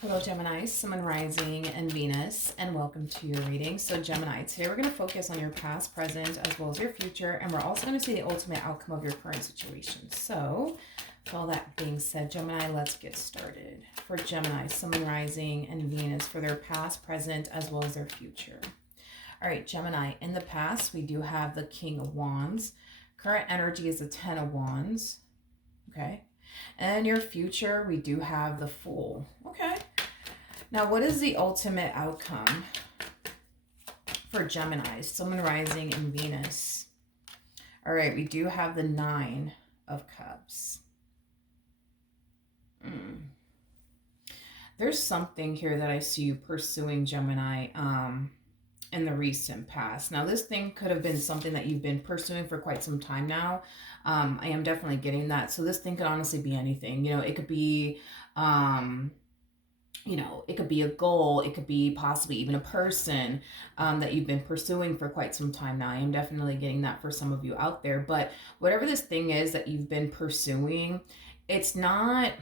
Hello, Gemini, Sun, Rising, and Venus, and welcome to your reading. So, Gemini, today we're going to focus on your past, present, as well as your future, and we're also going to see the ultimate outcome of your current situation. So, with all that being said, Gemini, let's get started. For Gemini, Sun, Rising, and Venus, for their past, present, as well as their future. All right, Gemini, in the past, we do have the King of Wands. Current energy is the Ten of Wands. Okay. And your future, we do have the Fool. Okay. Now, what is the ultimate outcome for Gemini, Sun, Rising, and Venus? All right, we do have the Nine of Cups. There's something here that I see you pursuing, Gemini, in the recent past. Now, this thing could have been something that you've been pursuing for quite some time now. I am definitely getting that. So this thing could honestly be anything. It could be... it could be a goal, it could be possibly even a person that you've been pursuing for quite some time now. I am definitely getting that for some of you out there. But whatever this thing is that you've been pursuing, it's not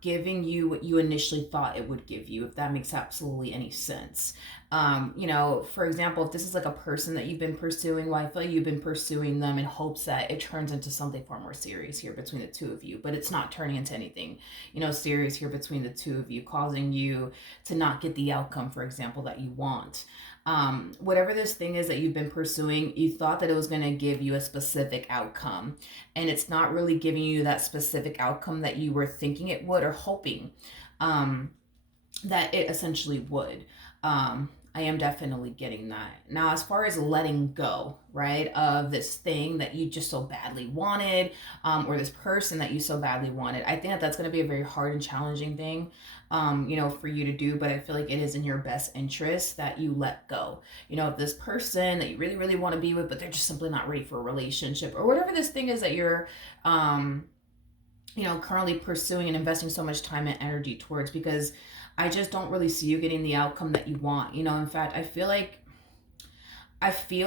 giving you what you initially thought it would give you, if that makes absolutely any sense. For example, if this is like a person that you've been pursuing, well, I feel like you've been pursuing them in hopes that it turns into something far more serious here between the two of you, but it's not turning into anything, serious here between the two of you, causing you to not get the outcome, for example, that you want. Whatever this thing is that you've been pursuing, you thought that it was going to give you a specific outcome, and it's not really giving you that specific outcome that you were thinking it would or hoping that it essentially would. I am definitely getting that. Now, as far as letting go, right, of this thing that you just so badly wanted, or this person that you so badly wanted, I think that that's going to be a very hard and challenging thing, for you to do, but I feel like it is in your best interest that you let go, of this person that you really, really want to be with, but they're just simply not ready for a relationship, or whatever this thing is that you're, currently pursuing and investing so much time and energy towards, because I just don't really see you getting the outcome that you want. In fact, I feel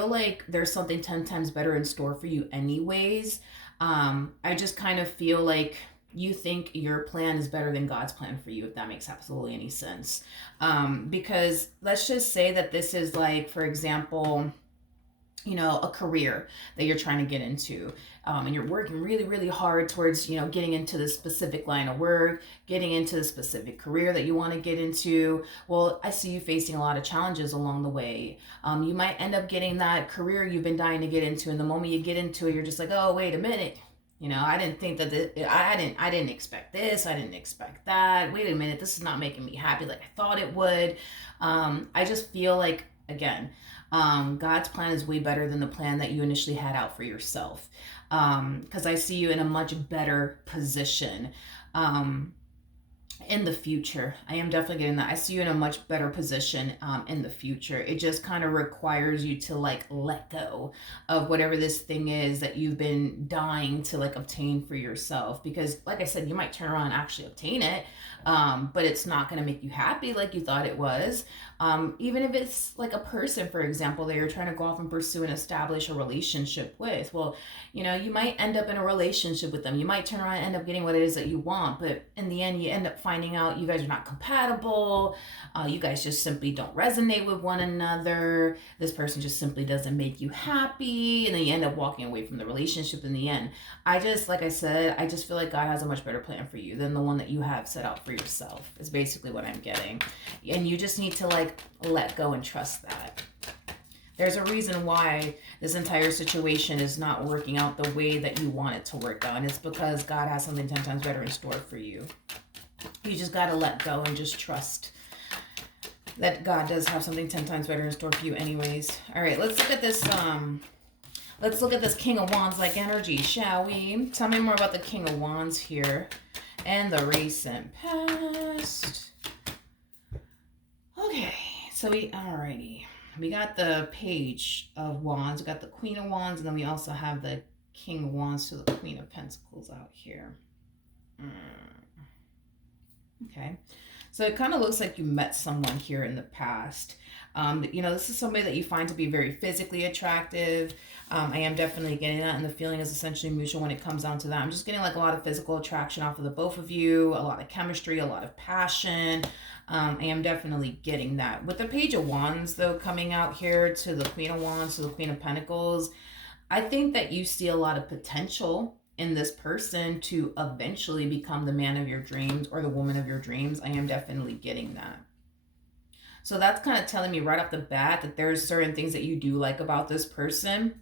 like there's something 10 times better in store for you anyways. I just kind of feel like you think your plan is better than God's plan for you, if that makes absolutely any sense. Because let's just say that this is like, for example, a career that you're trying to get into, and you're working really, really hard towards, getting into this specific line of work, getting into the specific career that you want to get into. Well, I see you facing a lot of challenges along the way. You might end up getting that career you've been dying to get into, and the moment you get into it, you're just like, oh, wait a minute. I didn't think that I didn't expect this. I didn't expect that. Wait a minute, this is not making me happy like I thought it would. I just feel like, again, God's plan is way better than the plan that you initially had out for yourself. Because I see you in a much better position in the future. I am definitely getting that. I see you in a much better position in the future. It just kind of requires you to let go of whatever this thing is that you've been dying to obtain for yourself. Because like I said, you might turn around and actually obtain it, but it's not going to make you happy like you thought it was. Even if it's like a person, for example, that you're trying to go off and pursue and establish a relationship with. Well, you might end up in a relationship with them. You might turn around and end up getting what it is that you want, but in the end, you end up finding out you guys are not compatible. You guys just simply don't resonate with one another. This person just simply doesn't make you happy, and then you end up walking away from the relationship in the end. Like I said, I just feel like God has a much better plan for you than the one that you have set out for yourself, is basically what I'm getting. And you just need to let go and trust that. There's a reason why this entire situation is not working out the way that you want it to work out, and it's because God has something 10 times better in store for you. You just got to let go and just trust that God does have something 10 times better in store for you anyways. All right, let's look at this King of Wands energy, shall we? Tell me more about the King of Wands here and the recent past. Okay, so alrighty. We got the Page of Wands, we got the Queen of Wands, and then we also have the King of Wands to the Queen of Pentacles out here. Okay, So it kind of looks like you met someone here in the past. This is somebody that you find to be very physically attractive. I am definitely getting that, and the feeling is essentially mutual when it comes down to that. I'm just getting like a lot of physical attraction off of the both of you, a lot of chemistry, a lot of passion. I am definitely getting that. With the Page of Wands, though, coming out here to the Queen of Wands, to the Queen of Pentacles, I think that you see a lot of potential in this person to eventually become the man of your dreams or the woman of your dreams. I am definitely getting that. So that's kind of telling me right off the bat that there's certain things that you do like about this person,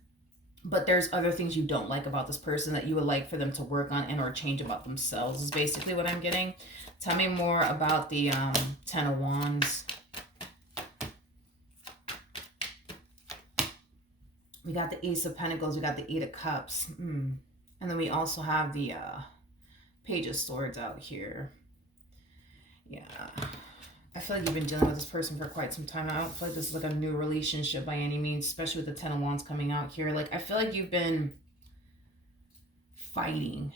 but there's other things you don't like about this person that you would like for them to work on and or change about themselves is basically what I'm getting. Tell me more about the Ten of Wands. We got the Ace of Pentacles. We got the Eight of Cups. And then we also have the Page of Swords out here. Yeah. I feel like you've been dealing with this person for quite some time. I don't feel like this is like a new relationship by any means, especially with the Ten of Wands coming out here. Like, I feel like you've been fighting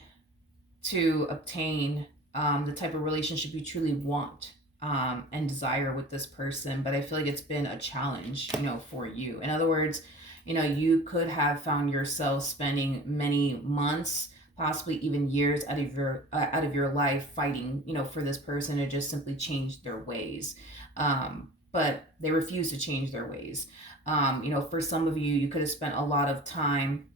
to obtain the type of relationship you truly want and desire with this person. But I feel like it's been a challenge, for you. In other words, you could have found yourself spending many months, possibly even years out of your life fighting, for this person to just simply change their ways. But they refuse to change their ways. For some of you, you could have spent a lot of time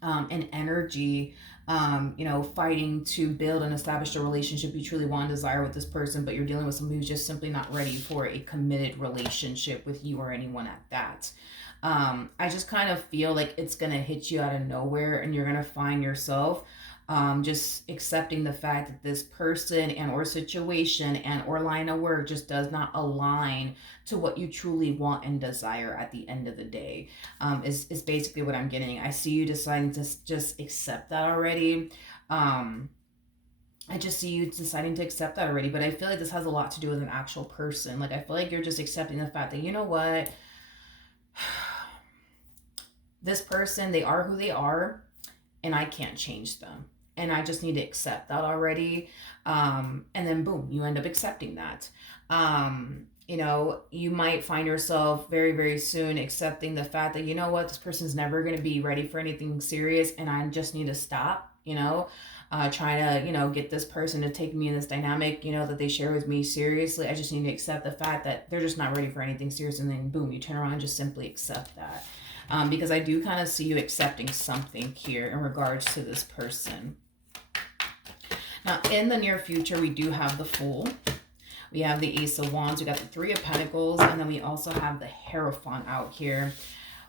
and energy, fighting to build and establish a relationship you truly want and desire with this person, but you're dealing with somebody who's just simply not ready for a committed relationship with you or anyone at that. I just kind of feel like it's going to hit you out of nowhere and you're going to find yourself just accepting the fact that this person and or situation and or line of work just does not align to what you truly want and desire at the end of the day, is basically what I'm getting. I see you deciding to just accept that already. I just see you deciding to accept that already, but I feel like this has a lot to do with an actual person. Like, I feel like you're just accepting the fact that, you know what, this person, they are who they are, and I can't change them. And I just need to accept that already. And then boom, you end up accepting that. You might find yourself very, very soon accepting the fact that, you know what, this person's never going to be ready for anything serious, and I just need to stop, trying to, get this person to take me in this dynamic, that they share with me seriously. I just need to accept the fact that they're just not ready for anything serious. And then boom, you turn around and just simply accept that. Because I do kind of see you accepting something here in regards to this person. Now, in the near future, we do have the Fool. We have the Ace of Wands. We got the Three of Pentacles. And then we also have the Hierophant out here.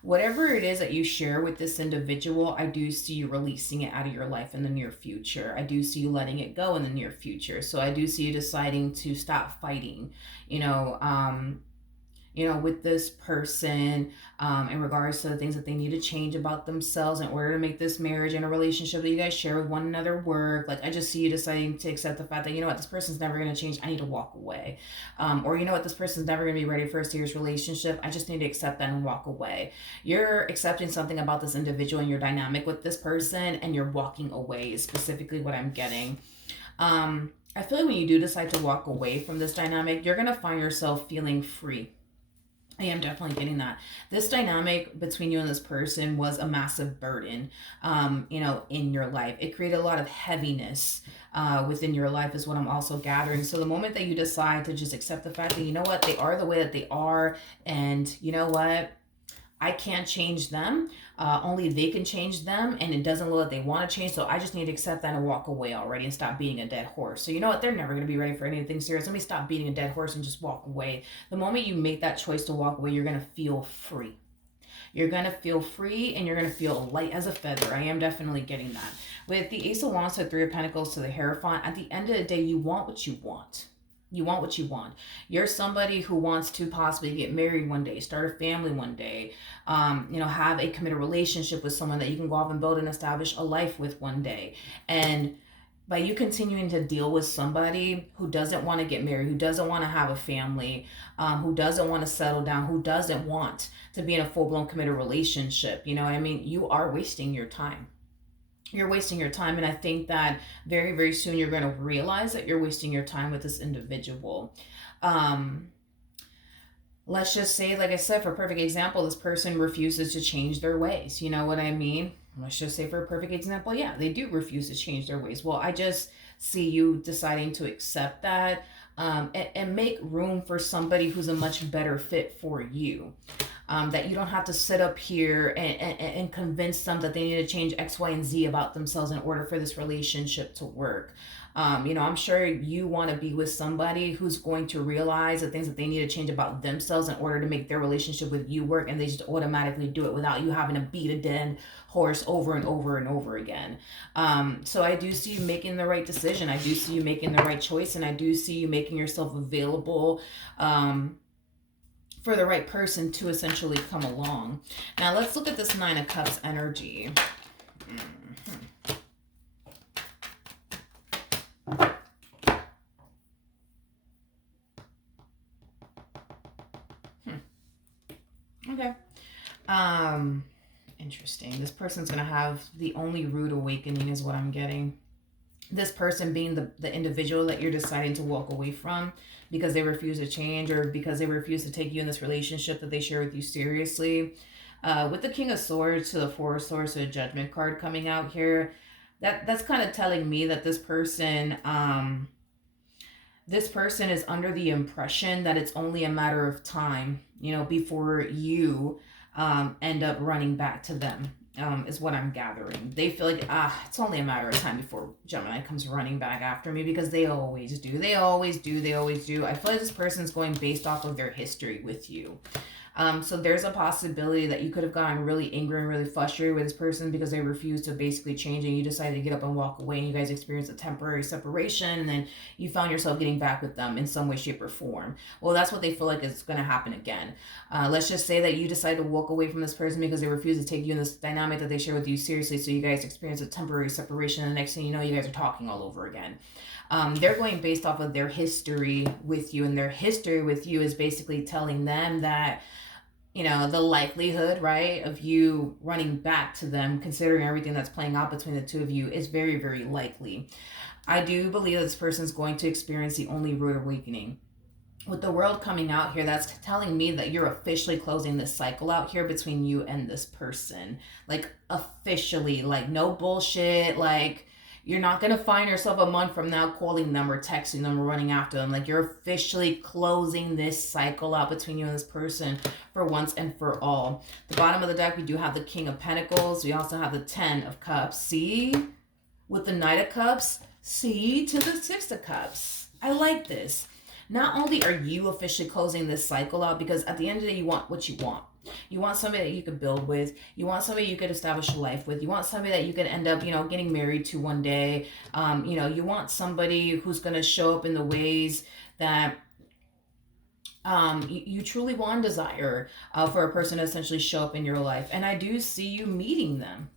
Whatever it is that you share with this individual, I do see you releasing it out of your life in the near future. I do see you letting it go in the near future. So I do see you deciding to stop fighting, with this person in regards to the things that they need to change about themselves in order to make this marriage and a relationship that you guys share with one another work. Like, I just see you deciding to accept the fact that, you know what, this person's never going to change. I need to walk away. Or, you know what, this person's never going to be ready for a serious relationship. I just need to accept that and walk away. You're accepting something about this individual and your dynamic with this person, and you're walking away is specifically what I'm getting. I feel like when you do decide to walk away from this dynamic, you're going to find yourself feeling free. I am definitely getting that. This dynamic between you and this person was a massive burden, in your life. It created a lot of heaviness within your life is what I'm also gathering. So the moment that you decide to just accept the fact that, you know what, they are the way that they are, and you know what, I can't change them. Only they can change them, and it doesn't look like they want to change. So I just need to accept that and walk away already and stop beating a dead horse. So you know what? They're never going to be ready for anything serious. Let me stop beating a dead horse and just walk away. The moment you make that choice to walk away, you're going to feel free. You're going to feel free, and you're going to feel light as a feather. I am definitely getting that. With the Ace of Wands to Three of Pentacles to the Hierophant, at the end of the day, you want what you want. You want what you want. You're somebody who wants to possibly get married one day, start a family one day, have a committed relationship with someone that you can go off and build and establish a life with one day. And by you continuing to deal with somebody who doesn't want to get married, who doesn't want to have a family, who doesn't want to settle down, who doesn't want to be in a full-blown committed relationship, you know what I mean? You are wasting your time. you're wasting your time. And I think that very, very soon you're going to realize that you're wasting your time with this individual. Um, let's just say, like I said, for a perfect example, this person refuses to change their ways. You know what I mean? Let's just say, for a perfect example, yeah, they do refuse to change their ways. Well, I just see you deciding to accept that, and make room for somebody who's a much better fit for you. That you don't have to sit up here and convince them that they need to change X, Y, and Z about themselves in order for this relationship to work. I'm sure you want to be with somebody who's going to realize the things that they need to change about themselves in order to make their relationship with you work, and they just automatically do it without you having to beat a dead horse over and over and over again. So I do see you making the right decision. I do see you making the right choice, and I do see you making yourself available, for the right person to essentially come along. Now let's look at this Nine of Cups energy. Okay. Interesting. This person's gonna have the only rude awakening is what I'm getting. This person being the individual that you're deciding to walk away from because they refuse to change, or because they refuse to take you in this relationship that they share with you seriously. With the King of Swords to the Four of Swords to the Judgment card coming out here, that's kind of telling me that this person is under the impression that it's only a matter of time, before you end up running back to them, is what I'm gathering. They feel like, it's only a matter of time before Gemini comes running back after me, because they always do. They always do. They always do. I feel like this person's going based off of their history with you. So there's a possibility that you could have gotten really angry and really frustrated with this person because they refused to basically change, and you decided to get up and walk away, and you guys experienced a temporary separation, and then you found yourself getting back with them in some way, shape, or form. Well, that's what they feel like is going to happen again. Let's just say that you decide to walk away from this person because they refuse to take you in this dynamic that they share with you seriously, so you guys experience a temporary separation, and the next thing you know, you guys are talking all over again. They're going based off of their history with you, and their history with you is basically telling them that the likelihood, right, of you running back to them, considering everything that's playing out between the two of you, is very, very likely. I do believe that this person's going to experience the only rude awakening. With the World coming out here, that's telling me that you're officially closing this cycle out here between you and this person. Like, officially. Like, no bullshit. Like, you're not going to find yourself a month from now calling them or texting them or running after them. Like, you're officially closing this cycle out between you and this person for once and for all. The bottom of the deck, we do have the King of Pentacles. We also have the Ten of Cups. See? With the Knight of Cups. See? To the Six of Cups. I like this. Not only are you officially closing this cycle out, because at the end of the day, you want what you want. You want somebody that you could build with. You want somebody you could establish a life with. You want somebody that you could end up, getting married to one day. You want somebody who's going to show up in the ways that you truly want and desire, for a person to essentially show up in your life. And I do see you meeting them.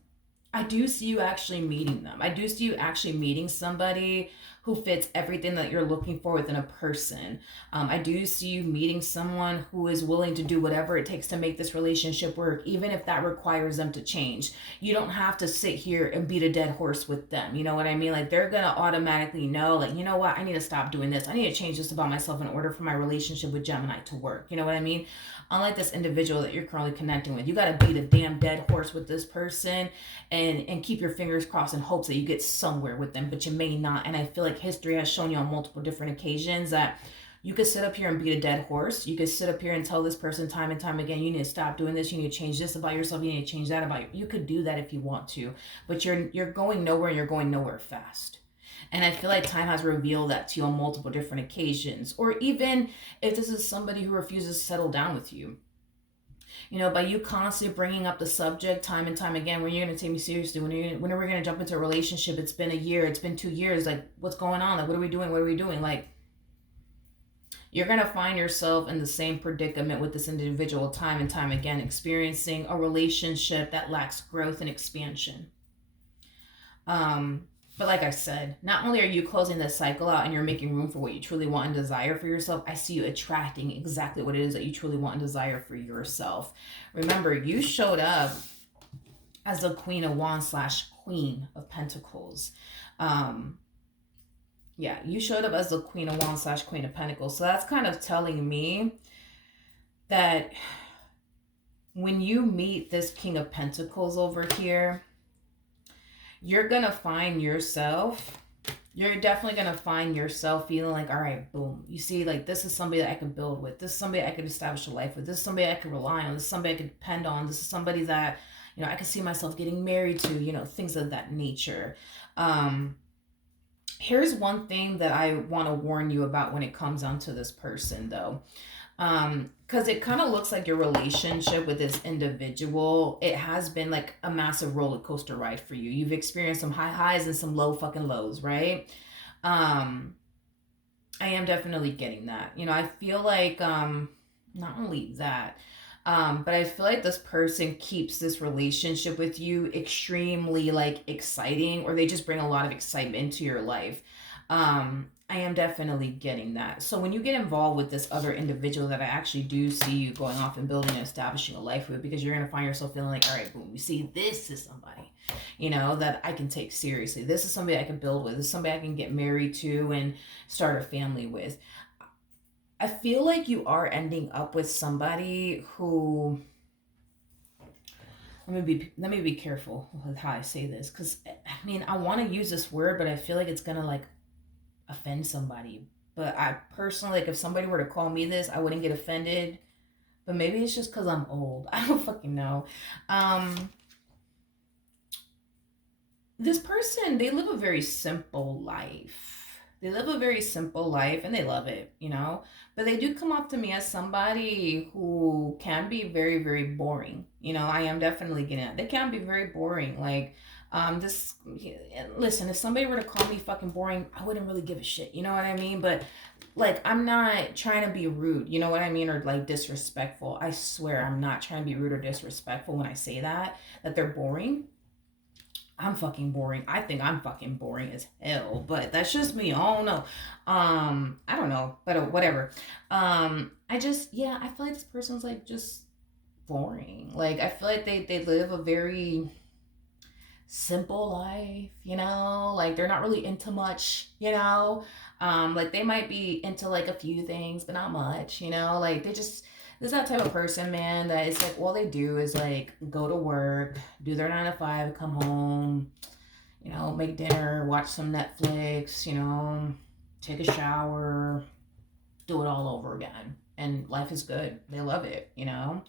I do see you actually meeting them. I do see you actually meeting somebody who fits everything that you're looking for within a person. I do see you meeting someone who is willing to do whatever it takes to make this relationship work, even if that requires them to change. You don't have to sit here and beat a dead horse with them. You know what I mean? Like, they're going to automatically know, like, you know what? I need to stop doing this. I need to change this about myself in order for my relationship with Gemini to work. You know what I mean? Unlike this individual that you're currently connecting with, you got to beat a damn dead horse with this person and keep your fingers crossed in hopes that you get somewhere with them, but you may not. And I feel like history has shown you on multiple different occasions that you could sit up here and beat a dead horse. You could sit up here and tell this person time and time again, you need to stop doing this. You need to change this about yourself. You need to change that about you. You could do that if you want to, but you're going nowhere, and you're going nowhere fast. And I feel like time has revealed that to you on multiple different occasions. Or even if this is somebody who refuses to settle down with you. By you constantly bringing up the subject time and time again, when you're going to take me seriously, when are we going to jump into a relationship? It's been a year. It's been 2 years. Like, what's going on? Like, what are we doing? What are we doing? Like, you're going to find yourself in the same predicament with this individual time and time again, experiencing a relationship that lacks growth and expansion. But like I said, not only are you closing this cycle out and you're making room for what you truly want and desire for yourself, I see you attracting exactly what it is that you truly want and desire for yourself. Remember, you showed up as the Queen of Wands / Queen of Pentacles. Um, yeah, you showed up as the Queen of Wands / Queen of Pentacles. So that's kind of telling me that when you meet this King of Pentacles over here, you're going to find yourself, you're definitely going to find yourself feeling like, all right, boom. You see, like, this is somebody that I could build with. This is somebody I could establish a life with. This is somebody I could rely on. This is somebody I could depend on. This is somebody that, you know, I could see myself getting married to, you know, things of that nature. Here's one thing that I want to warn you about when it comes down to this person, though. Because it kind of looks like your relationship with this individual, it has been like a massive roller coaster ride for you. You've experienced some high highs and some low fucking lows, right? um I am definitely getting that. You know, I feel like not only that, but I feel like this person keeps this relationship with you extremely like exciting, or they just bring a lot of excitement into your life. I am definitely getting that. So when you get involved with this other individual, that I actually do see you going off and building and establishing a life with, because you're gonna find yourself feeling like, all right, boom, you see, this is somebody, you know, that I can take seriously. This is somebody I can build with. This is somebody I can get married to and start a family with. I feel like you are ending up with somebody who, let me be careful with how I say this, because I mean, I want to use this word, but I feel like it's gonna like offend somebody. But I personally, like, if somebody were to call me this, I wouldn't get offended. But maybe it's just because I'm old. I don't fucking know. This person, they live a very simple life. They live a very simple life and they love it, you know? But they do come up to me as somebody who can be very, very boring. You know, I am definitely getting it. They can be very boring. Like, this, listen, if somebody were to call me fucking boring, I wouldn't really give a shit. You know what I mean? But like, I'm not trying to be rude, you know what I mean? Or like disrespectful. I swear I'm not trying to be rude or disrespectful when I say that they're boring. I'm fucking boring. I think I'm fucking boring as hell, but that's just me. I don't know. I don't know, but whatever. I just, yeah, I feel like this person's like just boring. Like, I feel like they live a very simple life, you know? Like, they're not really into much, you know? Like, they might be into like a few things, but not much, you know? Like, they just, there's that type of person, man, that it's like all they do is like go to work, do their 9 to 5, come home, you know, make dinner, watch some Netflix, you know, take a shower, do it all over again. And life is good. They love it, you know?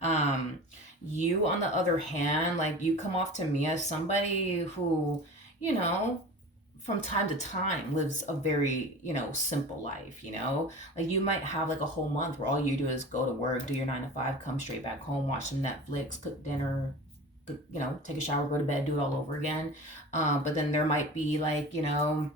Um, you, on the other hand, like, you come off to me as somebody who, you know, from time to time lives a very, you know, simple life, you know? Like, you might have like a whole month where all you do is go to work, do your 9 to 5, come straight back home, watch some Netflix, cook dinner, you know, take a shower, go to bed, do it all over again. But then there might be like, you know,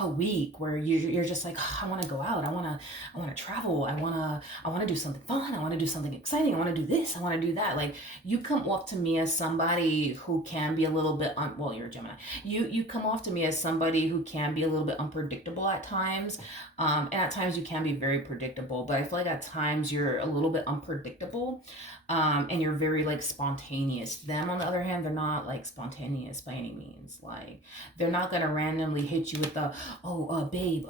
a week where you're just like, oh, I want to go out, I want to travel, I want to do something fun, I want to do something exciting, I want to do this, I want to do that. Like, you come off to me as somebody who can be a little bit well, you're a Gemini. You come off to me as somebody who can be a little bit unpredictable at times. And at times you can be very predictable, but I feel like at times you're a little bit unpredictable. And you're very like spontaneous. Them, on the other hand, they're not like spontaneous by any means. Like, they're not gonna randomly hit you with the, oh, babe,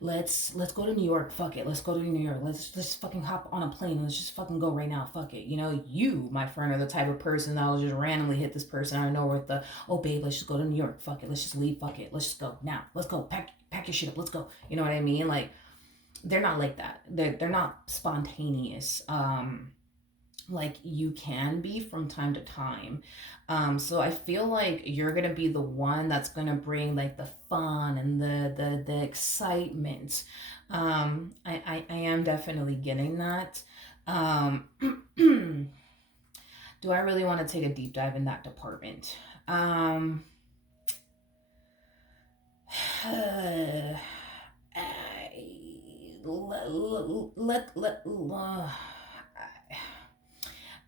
let's go to New York. Fuck it, let's go to New York. Let's fucking hop on a plane. Let's just fucking go right now. Fuck it. You know, you, my friend, are the type of person that will just randomly hit this person out of nowhere with the, oh, babe, let's just go to New York. Fuck it, let's just leave. Fuck it, let's just go now. Let's go. Pack your shit up. Let's go. You know what I mean? Like, they're not like that. They're not spontaneous. Like you can be from time to time. So I feel like you're gonna be the one that's gonna bring like the fun and the excitement. I am definitely getting that. Um, do I really want to take a deep dive in that department? I,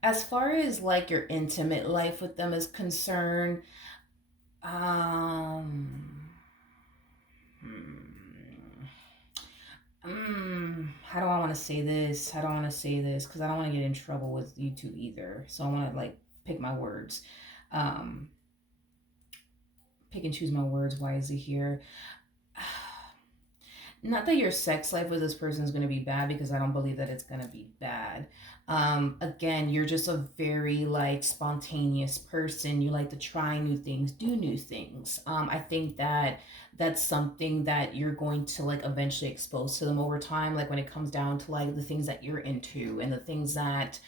as far as like your intimate life with them is concerned, um, how do I want to say this? How do I want to say this? Because I don't want to get in trouble with YouTube either. So I want to like pick my words. Um, pick and choose my words wisely here. Not that your sex life with this person is going to be bad, because I don't believe that it's going to be bad. Again, you're just a very like spontaneous person. You like to try new things, do new things. I think that that's something that you're going to like eventually expose to them over time, like when it comes down to like the things that you're into and the things that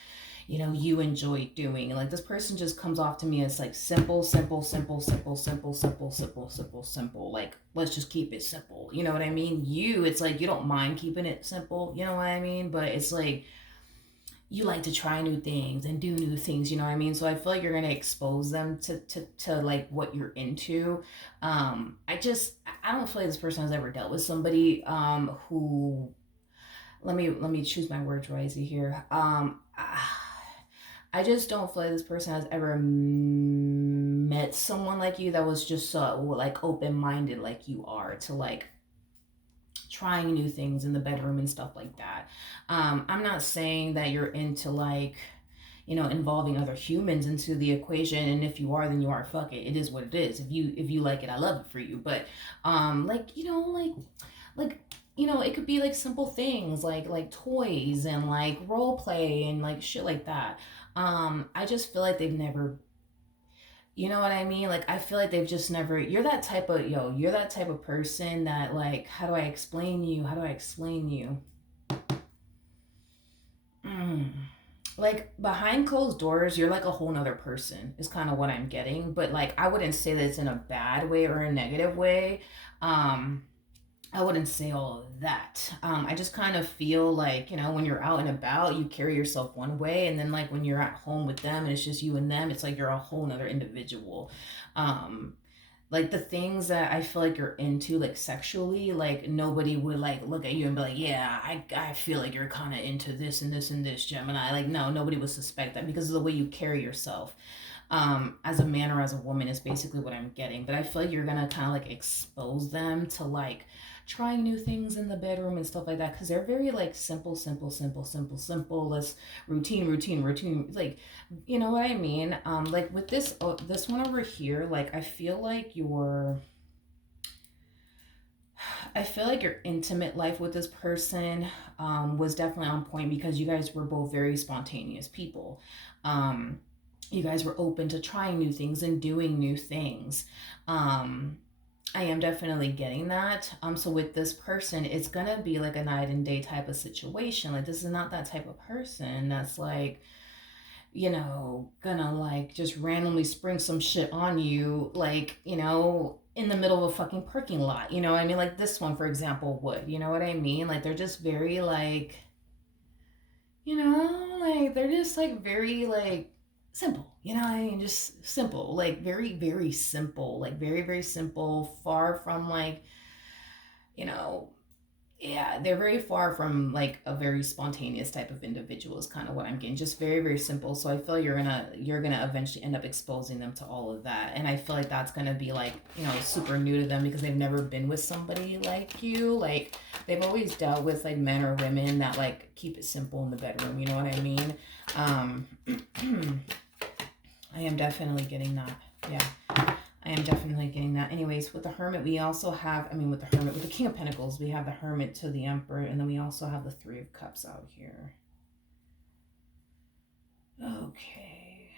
you enjoy doing. Like this person just comes off to me as like simple, simple, simple, simple, simple, simple, simple, simple, simple. Like, let's just keep it simple. You know what I mean? It's like you don't mind keeping it simple. You know what I mean? But it's like you like to try new things and do new things. You know what I mean? So I feel like you're gonna expose them to like what you're into. I don't feel like this person has ever dealt with somebody who, let me choose my words wisely here. I just don't feel like this person has ever met someone like you that was just so like open minded like you are to like trying new things in the bedroom and stuff like that. I'm not saying that you're into like involving other humans into the equation, and if you are, then you are. Fuck it, it is what it is. If you like it, I love it for you. But like it could be like simple things like toys and like role play and like shit like that. I just feel like they've never, you know what I mean? Like I feel like they've just never, you're that type of person that like, how do I explain you? How do I explain you? Mm. Like behind closed doors, you're like a whole nother person, is kind of what I'm getting. But like I wouldn't say that it's in a bad way or a negative way. Um I wouldn't say all of that. I just kind of feel like, when you're out and about, you carry yourself one way. And then, like, when you're at home with them and it's just you and them, it's like you're a whole nother individual. Um, like, the things that I feel like you're into, like, sexually, like, nobody would, like, look at you and be like, yeah, I feel like you're kind of into this and this and this, Gemini. Like, no, nobody would suspect that because of the way you carry yourself. As a man or as a woman is basically what I'm getting. But I feel like you're gonna kind of like expose them to like trying new things in the bedroom and stuff like that, because they're very like simple, simple, simple, simple, simple. Let's routine, routine, routine. Like, you know what I mean? Like with this one over here, like I feel like your intimate life with this person was definitely on point, because you guys were both very spontaneous people. Um, you guys were open to trying new things and doing new things. Um, I am definitely getting that. So with this person, it's gonna be like a night and day type of situation. Like this is not that type of person that's like, gonna like just randomly spring some shit on you, like, in the middle of a fucking parking lot. You know what I mean? Like this one, for example, would. You know what I mean? Like they're just very like, like they're just like very like simple. You know what I mean? Just simple. Like very, very simple. Like very, very simple. Far from like, you know, yeah, they're very far from like a very spontaneous type of individual is kind of what I'm getting. Just very, very simple. So I feel like you're gonna eventually end up exposing them to all of that. And I feel like that's gonna be like, super new to them, because they've never been with somebody like you. Like they've always dealt with like men or women that like keep it simple in the bedroom, you know what I mean? Um I am definitely getting that. Yeah. I am definitely getting that. Anyways, with the Hermit, we also have, with the King of Pentacles, we have the Hermit to the Emperor, and then we also have the Three of Cups out here. Okay.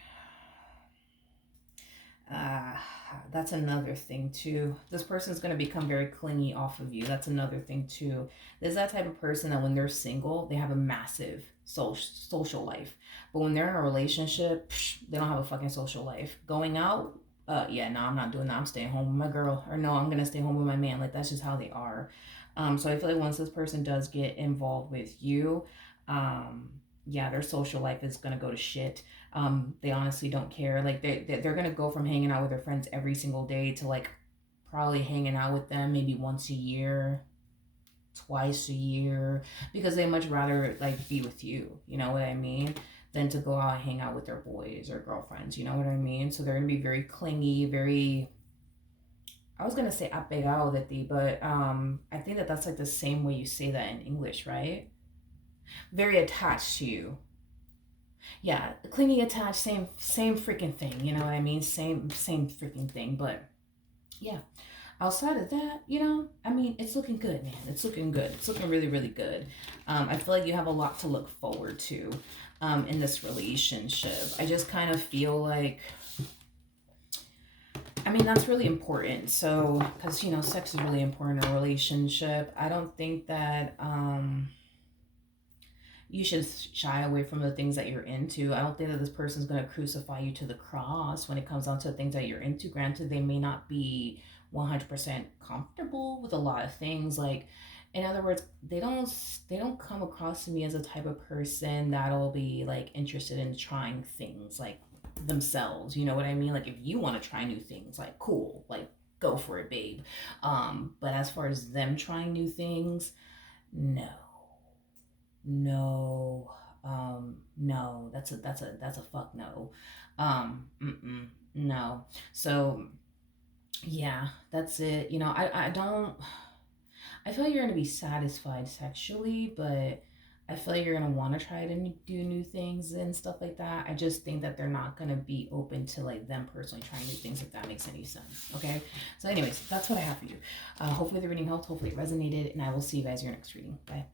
That's another thing, too. This person's going to become very clingy off of you. That's another thing, too. There's that type of person that when they're single, they have a massive social life. But when they're in a relationship, they don't have a fucking social life. Going out, yeah, no, I'm not doing that. I'm staying home with my girl. Or no, I'm gonna stay home with my man. Like that's just how they are. So I feel like once this person does get involved with you, yeah, their social life is gonna go to shit. They honestly don't care. Like they're gonna go from hanging out with their friends every single day to like probably hanging out with them maybe once a year, twice a year, because they much rather like be with you. You know what I mean? Than to go out and hang out with their boys or girlfriends. You know what I mean? So they're gonna be very clingy, very. I was gonna say apegado de ti, but I think that that's like the same way you say that in English, right? Very attached to you. Yeah, clingy, attached, same freaking thing. You know what I mean? Same freaking thing. But Yeah. Outside of that, I mean, it's looking good, man. It's looking good. It's looking really, really good. I feel like you have a lot to look forward to in this relationship. I just kind of feel like, I mean, that's really important. So, because, sex is really important in a relationship. I don't think that you should shy away from the things that you're into. I don't think that this person's going to crucify you to the cross when it comes down to the things that you're into. Granted, they may not be 100% comfortable with a lot of things. Like, in other words, they don't come across to me as a type of person that'll be like interested in trying things like themselves. You know what I mean? Like, if you want to try new things, like, cool, like, go for it, babe. But as far as them trying new things, no, no, no, that's a fuck no. No. So yeah, that's it. I don't. I feel like you're gonna be satisfied sexually, but I feel like you're gonna want to try to do new things and stuff like that. I just think that they're not gonna be open to like them personally trying new things, if that makes any sense. Okay. So, anyways, that's what I have for you. Hopefully the reading helped. Hopefully it resonated, and I will see you guys in your next reading. Bye.